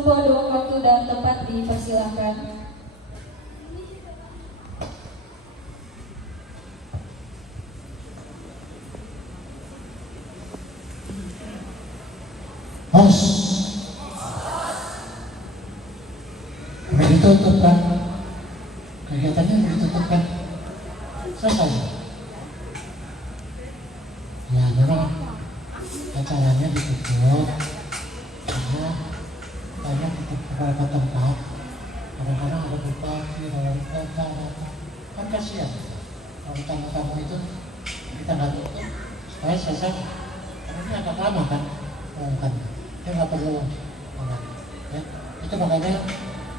Dua waktu dan tempat dipersilakan. Bos, udah ditutup kan? Kegiatannya udah ditutup kan? Selesai. Ya memang acaranya ditutup karena banyak di beberapa tempat. Kadang-kadang ada bupati, ada wali kota, kan kasihan. Kalau tamu-tamu itu kita nggak tutup supaya selesai. Karena ini agak lama kan, kan. Dia nggak perlu ya. Itu makanya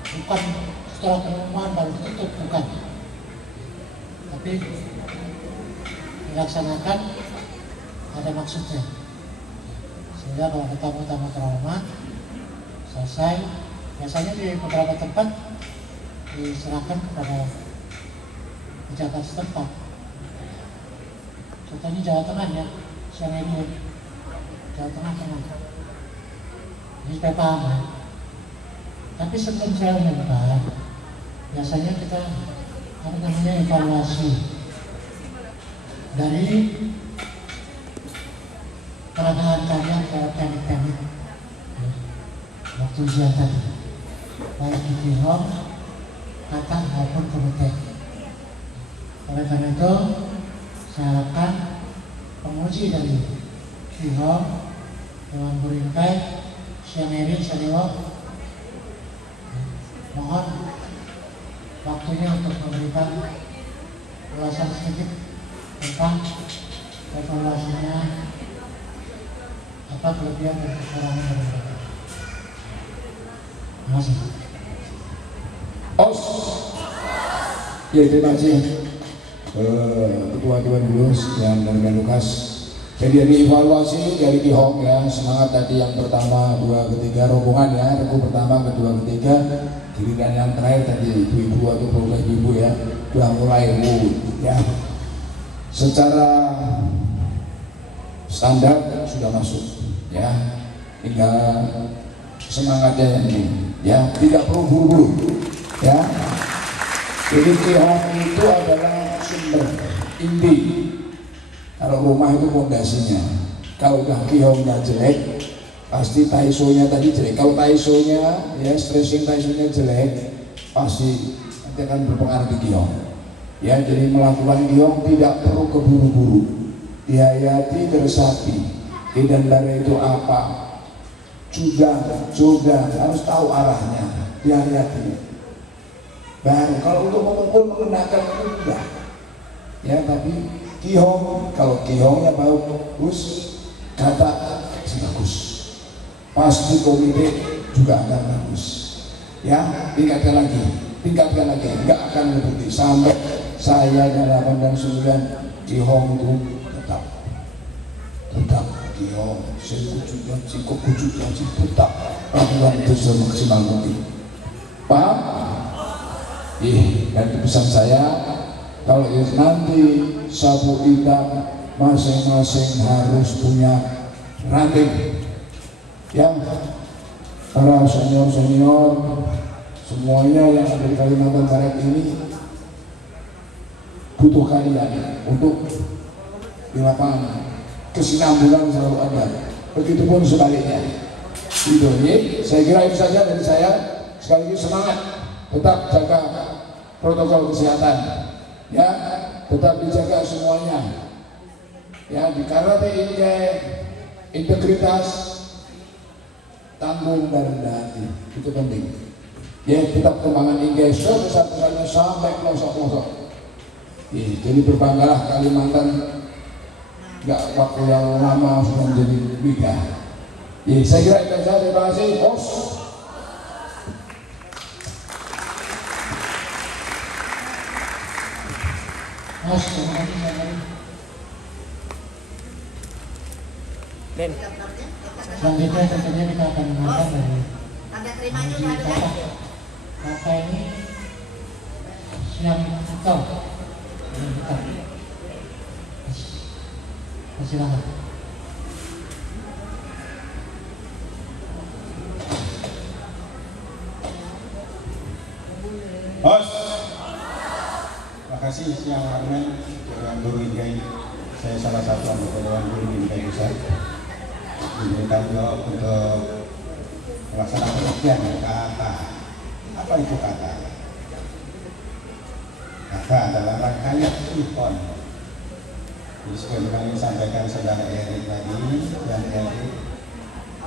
bukan setelah pengumuman baru ditutup, bukan, tapi dilaksanakan ada maksudnya, sehingga kalau tamu-tamu terhormat selesai, biasanya di beberapa tempat diserahkan kepada pejabat setempat. Contohnya Jawa Tengah ya, siang ini Jawa Tengah ini supaya paham ya. Tapi sebelum saya umumkan, biasanya kita evaluasi dari perangan kalian ke teknik-teknik waktu ujian tadi, baik di Kihong, kata maupun komite. Oleh karena itu, saya harapkan penguji dari Kihong, Dewan Buringkai, Sianeri, Sariwo, mohon waktunya untuk memberikan ulasan sedikit tentang evaluasinya, apa kelebihan dan kekurangan dari mereka. Terima kasih. Ya, terima kasih Ketua Dewan Bulus yang Darman Lukas. Jadi dari evaluasi dari Kihong ya, semangat tadi yang pertama, dua, ketiga, rombongan ya, regu pertama, kedua, ketiga, giliran yang terakhir tadi ibu-ibu atau program ibu ya, sudah mulai ya. Secara standar sudah masuk ya, tinggal semangatnya ini ya, tidak perlu buru-buru ya. Jadi Kihong itu adalah sumber inti. Kalau rumah itu fondasinya. Kalau udah Kihongnya jelek, pasti taisonya tadi jelek. Kalau taisonya ya, stressing taisonya jelek, pasti nanti akan berpengaruh di Kihong. Ya, jadi melakukan Kihong tidak perlu keburu-buru. Dihayati beresapi. Dan darah itu apa? Juga harus tahu arahnya. Dihayati. Baru kalau untuk mengumpul mengenakan itu enggak. Ya, tapi Kihong, kalau Kihongnya bagus, kata bagus, pasti komite juga akan bagus. Ya, tingkatkan lagi, nggak akan berhenti sampai saya dan 8 dan 9 Kihong itu tetap Kihong, cukup wujudnya tetap lakukan itu semaksimal mungkin. Paham? Dan pesan saya, kalau nanti sapu hitam masing-masing harus punya ranting yang para senior semuanya yang ada di Kalimantan Barat ini butuh kalian untuk di lapangan. Kesinambungan selalu ada, begitupun sebaliknya. Itu ya, saya kira itu saja dari saya. Sekali lagi semangat, tetap jaga protokol kesehatan ya, tetap dijaga semuanya ya. Di karate ini kayak integritas, tanggung dan rendah hati itu penting ya. Tetap kembangan inggai sebesar-besarnya sampai pelosok-pelosok ya. Jadi berbanggalah Kalimantan, nggak waktu yang lama sudah menjadi bida ya. Saya kira itu saja. Terima kasih bos. Mas, terima kasih sekali. Selanjutnya tentunya kita akan menonton dari kata ini siang kita. Silakan. Host. Terima kasih Yang Armen, Dewan Guru Inkai. Saya salah satu anggota Dewan Guru Inkai Pusat. Diberi tanggung jawab untuk melaksanakan pengertian kata. Apa itu kata? Kata adalah rangkaian ihon. Jadi sebagaimana disampaikan saudara Erik tadi dan Erik,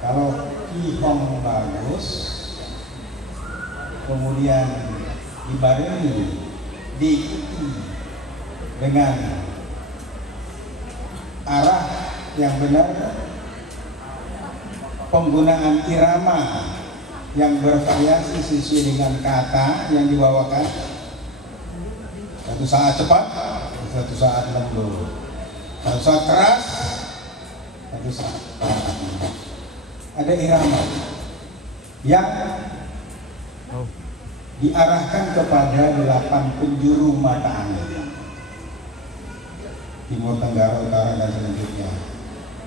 kalau ihon bagus, kemudian dibarengi diikuti dengan arah yang benar, penggunaan irama yang bervariasi sesuai dengan kata yang dibawakan, satu saat cepat, satu saat lembut, satu saat keras, satu saat ada irama yang diarahkan kepada 8 penjuru mata angin, timur, tenggara, utara, dan selanjutnya.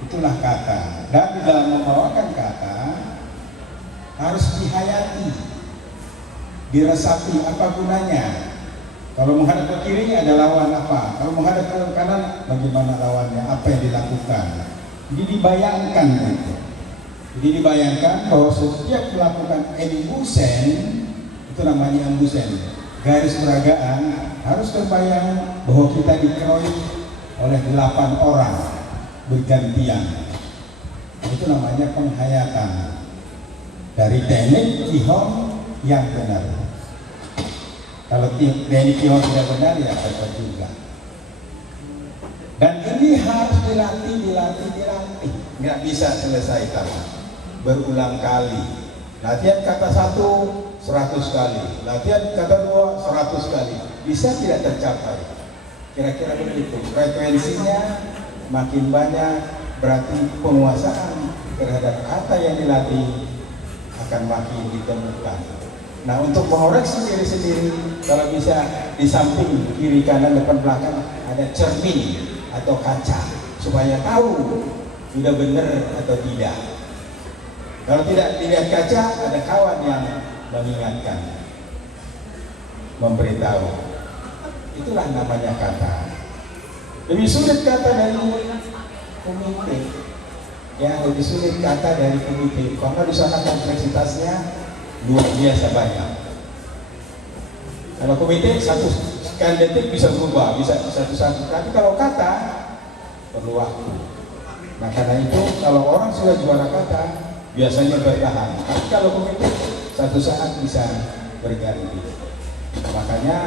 Itulah kata. Dan di dalam membawakan kata harus dihayati, diresapi apa gunanya. Kalau menghadap ke kiri ada lawan apa, kalau menghadap ke kanan bagaimana lawannya, apa yang dilakukan. Jadi dibayangkan itu. Jadi dibayangkan bahwa setiap melakukan embusen, itu namanya embusen, garis peragaan, harus terbayang bahwa kita dikeroyok oleh 8 orang bergantian. Itu namanya penghayatan dari teknik ihon yang benar. Kalau teknik ihon tidak benar ya apa juga. Dan ini harus dilatih. Nggak bisa selesai tanpa berulang kali. Latihan kata 1 100 kali, latihan kata 2 100 kali, bisa tidak tercapai. Kira-kira begitu. Frekuensinya makin banyak, berarti penguasaan terhadap kata yang dilatih akan makin ditemukan. Nah, untuk mengoreksi diri sendiri, kalau bisa di samping kiri kanan depan belakang ada cermin atau kaca supaya tahu sudah benar atau tidak. Kalau tidak dilihat kaca, ada kawan yang mengingatkan, memberitahu. Itulah namanya kata. Lebih sulit kata dari komite, ya lebih sulit kata dari komite karena di sana kompleksitasnya luar biasa banyak. Kalau komite satu sekian detik bisa berubah, bisa satu-satu. Tapi kalau kata perlu waktu. Nah karena itu kalau orang sudah juara kata biasanya bertahan. Tapi kalau komite satu saat bisa berganti. Makanya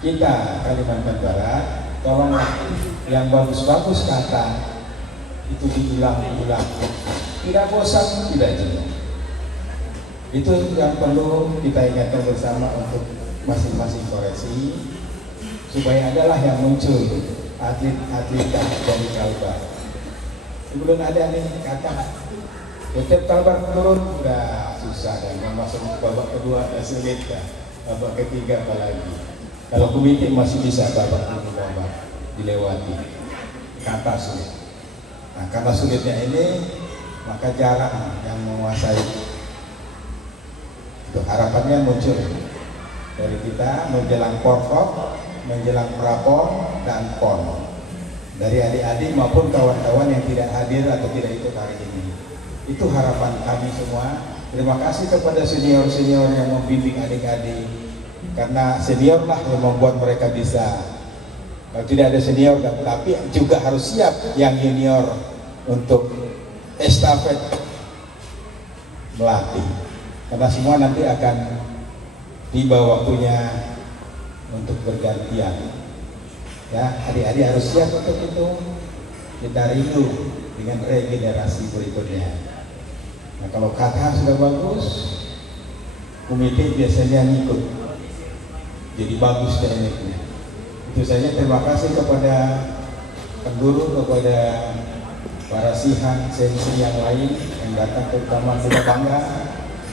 kita Kalimantan Barat, tolonglah yang bagus-bagus kata itu diulang-ulang, tidak bosan, tidak jenuh. Itu yang perlu kita ingatkan bersama untuk masing-masing koreksi, supaya adalah yang muncul atlet-atlet dari Kalbar. Sebelum ada nih kata setiap Kalbar turun udah susah dan masuk babak kedua udah sulit ya, babak ketiga apalagi. Kalau komite masih bisa babak dilewati, kata sulit. Nah, karena sulitnya ini maka jarang yang menguasai. Itu harapannya muncul dari kita menjelang porprov, menjelang prapon dan pon, dari adik-adik maupun kawan-kawan yang tidak hadir atau tidak ikut hari ini. Itu harapan kami semua. Terima kasih kepada senior-senior yang membimbing adik-adik, karena senior lah yang membuat mereka bisa. Kalau tidak ada senior, tapi juga harus siap yang junior untuk estafet melatih, karena semua nanti akan tiba waktunya untuk bergantian. Ya, adik-adik harus siap untuk itu. Kita rindu dengan regenerasi berikutnya. Nah, kalau kata sudah bagus, komite biasanya ngikut, jadi bagus tekniknya. Itu saja. Terima kasih kepada pengguru, kepada para sihan sensi yang lain yang datang, terutama kita bangga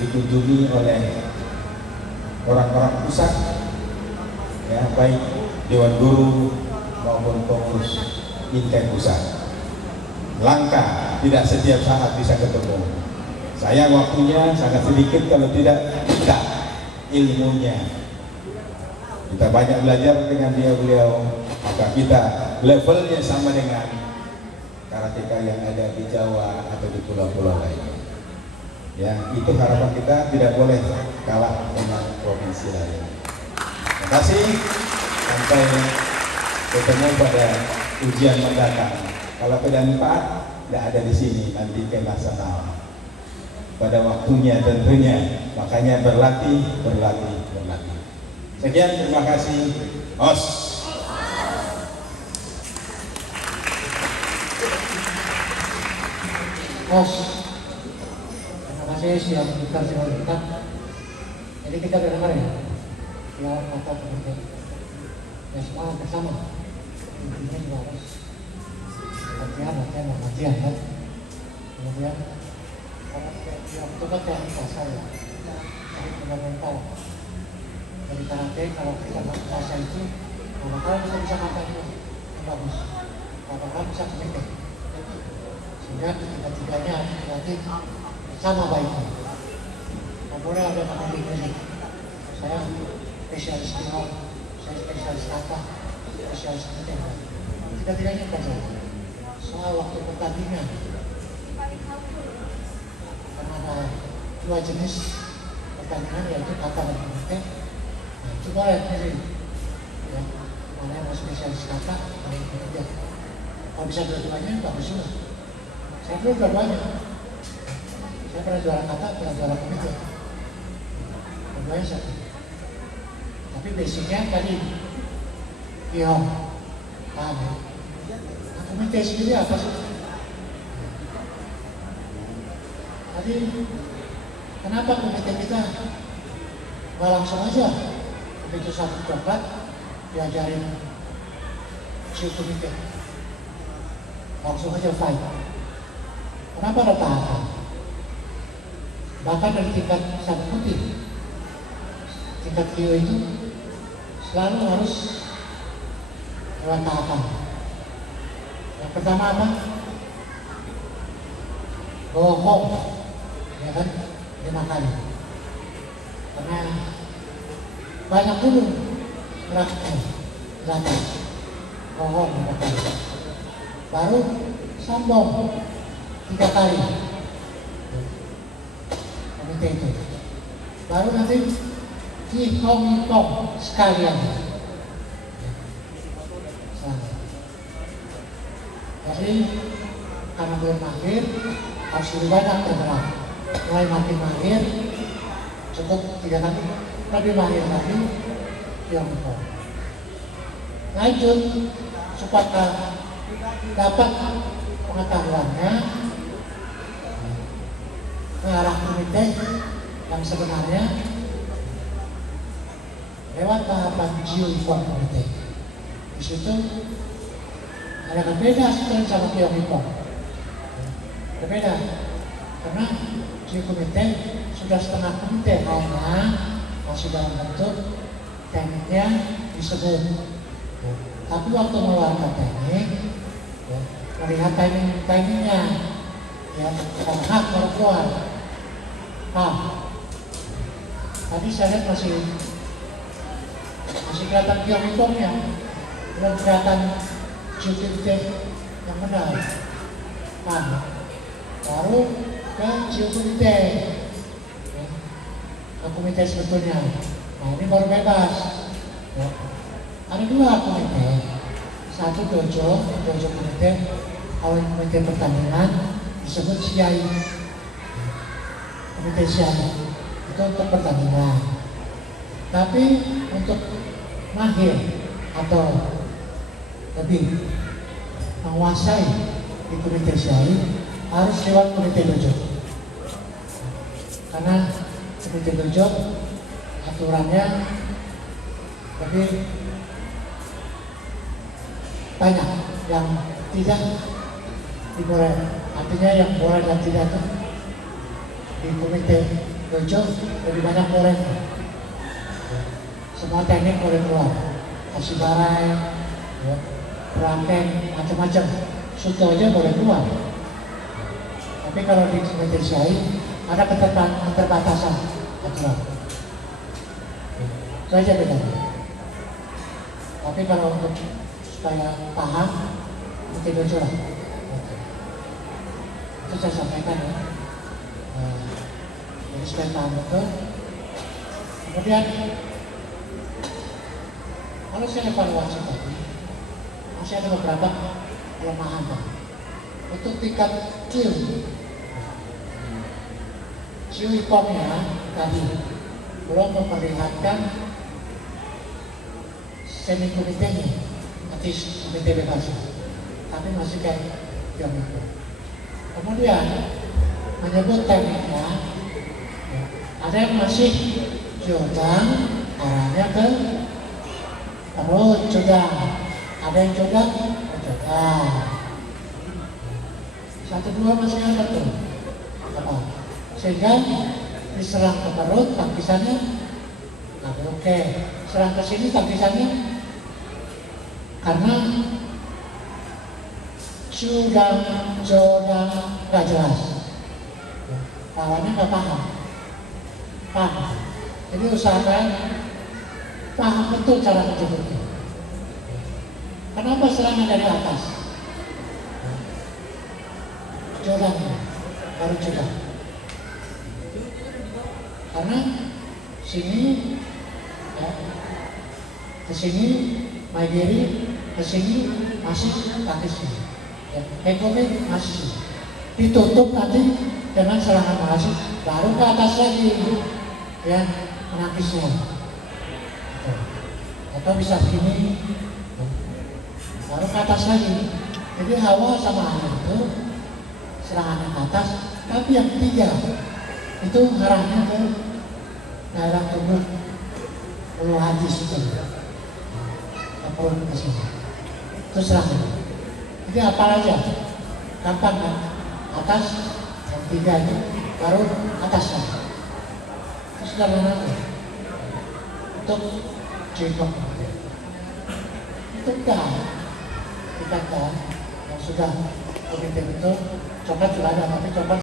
dikunjungi oleh orang-orang pusat, ya, baik Dewan Guru maupun pengurus Inkai Pusat. Langka tidak setiap saat bisa ketemu. Saya waktunya sangat sedikit, kalau tidak ilmunya. Kita banyak belajar dengan beliau, maka kita levelnya sama dengan karateka yang ada di Jawa atau di pulau-pulau lainnya. Ya, itu harapan kita, tidak boleh kalah dengan provinsi lain. Terima kasih, sampai ketemu pada ujian mendatang. Kalau pedang 4 tidak ada di sini, nanti ke nasional. Pada waktunya tentunya, makanya berlatih. Sekian, terima kasih. Os. Os, terima kasih sudah berbicara dengan kita. Jadi kita udah dengar ya, kata komite. Ya semua bersama. Intinya juga harus latihan kan. Kemudian yang betul teknik dasar ya, jadi fundamental. Dari karate kalau kita bahasa itu, maka bisa kata itu yang bagus. Maka bisa komite. Sehingga ketiga-tiganya dilatih sama baiknya. Tidak boleh ada milik-milik. Saya spesialis kilo, saya spesialis kata, spesialis komite. Tiga-tiganya belajar. Soal waktu pertandingan, karena ada 2 jenis pertandingan, yaitu kata dan komite. Nah, itu boleh pilih ya, mana yang spesialis kata, mana yang komite. Kalau bisa dua-duanya, bagus juga. Saya dulu dua-duanya. Saya pernah juara kata, pernah juara komite. Dua-duanya satu. Tapi basicnya tadi paham ya. Nah, komite sendiri apa sih? Tadi kenapa komite kita nggak langsung aja begitu satu coklat diajarin si komite langsung aja fight? Kenapa ada tahapan? Bahkan dari tingkat sabuk putih, tingkat kio itu selalu harus lewat tahapan. Yang pertama apa? Bohong, ya kan? 5 kali. Karena banyak dulu melakukan bohong 5 kali. Baru sombong 3 kali. Komite itu. Baru nanti dihong-hong sekalian. Jadi karena belum mahir, harus lebih banyak bergerak. Mulai makin mahir, cukup 3 kali, lebih mahir lagi, dihong-hong. Lanjut supaya dapat pengetahuannya ke arah komite yang sebenarnya lewat tahapan jiu-jitsu komite. Di situ ada berbeda sekali sama Kyong-Ipong. Berbeda karena jiu komite sudah setengah komite, hanya masih dalam bentuk tekniknya disebut. Tapi waktu mengeluarkan teknik, melihat timingnya, ya, karena hak baru keluar. Tadi saya lihat masih kelihatan Kyong-Ipongnya, belum kelihatan jiu-jitsu yang benar. Baru ke jiu-jitsu ke komite sebetulnya. Nah ini baru bebas. Ya. Ada 2 komite, satu dojo komite. Kalau komite pertandingan disebut siai, komite siai itu untuk pertandingan. Tapi untuk mahir atau lebih menguasai di komite siai harus lewat komite dojo. Karena komite dojo aturannya lebih banyak yang tidak diboleh, artinya yang boleh dan tidak itu di komite dojo lebih banyak boleh. Semua teknik boleh keluar, kasih barai, ya, perangkeng, macam-macam, suto aja boleh keluar. Tapi kalau di komite siai ada keterbatasan aturan. Itu aja bedanya. Tapi kalau untuk supaya paham, itu dulu curah. Itu saya sampaikan ya. Jadi supaya paham betul. Kemudian kalau saya evaluasi tadi, masih ada beberapa kelemahan Pak. Untuk tingkat IPOM-nya tadi belum memperlihatkan semi komitenya, nanti komite bebas, tapi masih kayak yang itu. Kemudian menyebut tekniknya, ada yang masih jodang arahnya ke perut jodang, ada yang jodang ke jodang. Satu dua masih ada tuh, apa? Sehingga diserang ke perut tangkisannya tapi oke, serang ke sini tangkisannya karena sudah nggak jelas, lawannya nggak paham. Jadi usahakan paham betul cara menyebutnya. Kenapa serangan dari atas? Jodang, baru jodang. Karena sini, ya, ke sini, Maigiri, ke sini masih kaki sini. Ya, Ekonomi masih ditutup nanti dengan serangan masuk, baru ke atas lagi, ya, menangisnya. Atau bisa begini, baru ke atas lagi. Jadi hawa sama air itu serangannya ke atas, tapi yang ketiga itu arahnya ke daerah tubuh ulu hati itu, perut ke sini. Itu serangan. Jadi apa aja, gampang kan? Atas, yang tiga itu baru atasnya. Itu sudah menang. Untuk jengkok. Itu kan kita yang sudah komite itu coklat juga ada, tapi coklat